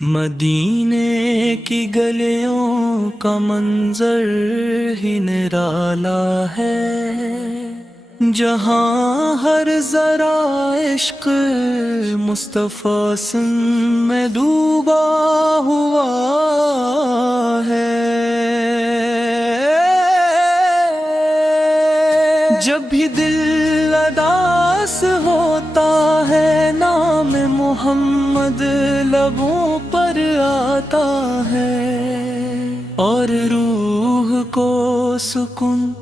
مدینے کی گلیوں کا منظر ہی نرالا ہے، جہاں ہر ذرا عشق مصطفیٰ سن میں ڈوبا ہوا ہے۔ جب بھی دل اداس ہوتا ہے، نام محمد لبوں پر آتا ہے، اور روح کو سکون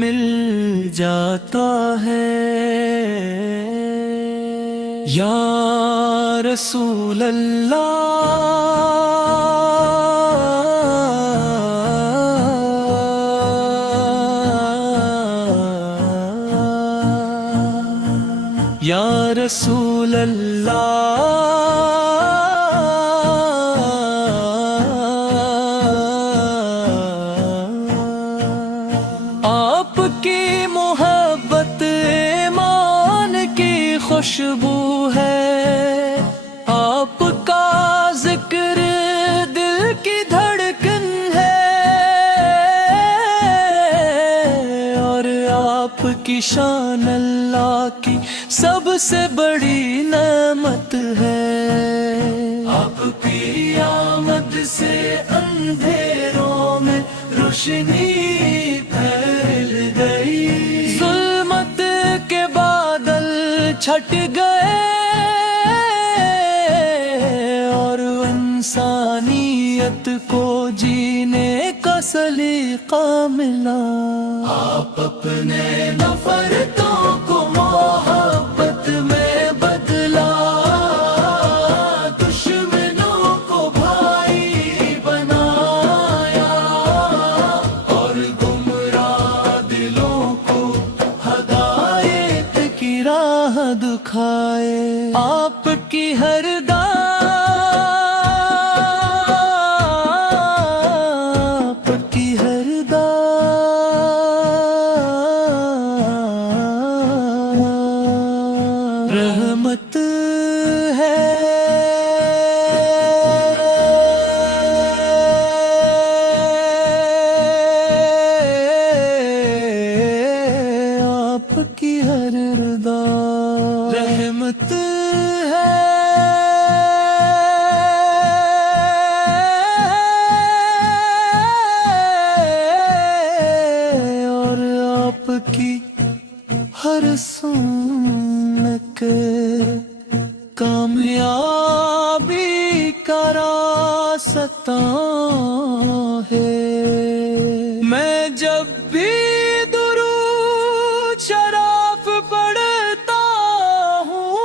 مل جاتا ہے۔ یا رسول اللہ، یا رسول اللہ، آپ کی محبت ایمان کی خوشبو ہے، آپ کا ذکر دل کی دھڑکن ہے، اور آپ کی شان اللہ کی سب سے بڑی نعمت ہے۔ آپ کی آمد سے اندھیروں میں روشنی پھیل گئی، ظلمت کے بادل چھٹ گئے، اور انسانیت کو جینے کا سلیقہ ملا۔ آپ اپنے نفرتوں کو محبت میں بدلا، دشمنوں کو بھائی بنایا، اور گمراہ دلوں کو ہدایت کی راہ دکھائے۔ آپ کی ہر رحمت ہے۔ آپ کی ہر رضا رحمت ہے، اور آپ کی ہر سن کے کامیابی کا راستہ ہے۔ میں جب بھی درود شریف پڑھتا ہوں،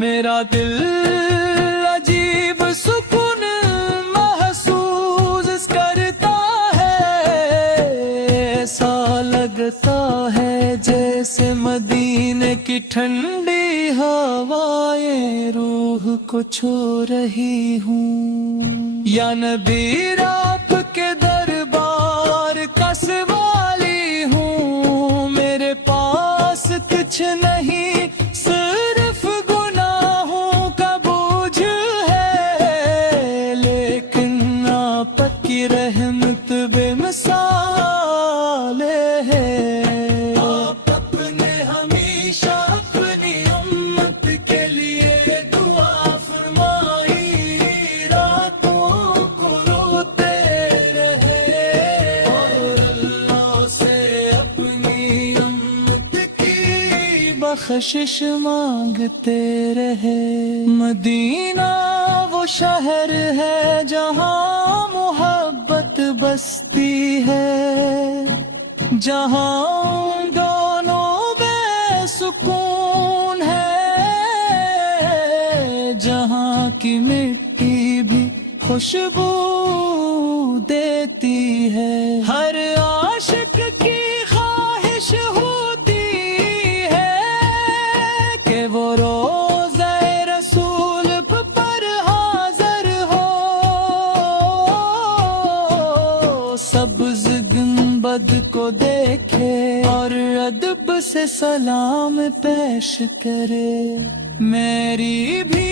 میرا دل عجیب سکون محسوس کرتا ہے، ایسا لگتا ہے جیسے مدینے کی ٹھنڈی ہوائیں روح کو چھو رہی ہوں۔ یا نبی آپ کے دربار کا سوالی ہوں، میرے پاس کچھ نہیں صرف گناہوں کا بوجھ ہے، لیکن آپ کی رحمت بے مثال ہے۔ بخشش مانگتے رہے۔ مدینہ وہ شہر ہے جہاں محبت بستی ہے، جہاں دونوں بے سکون ہے، جہاں کی مٹی بھی خوشبو دیتی ہے۔ ہر عاشق کی خواہش ہوتی وہ روضہ رسول پر حاضر ہو، سبز گنبد کو دیکھے اور ادب سے سلام پیش کرے۔ میری بھی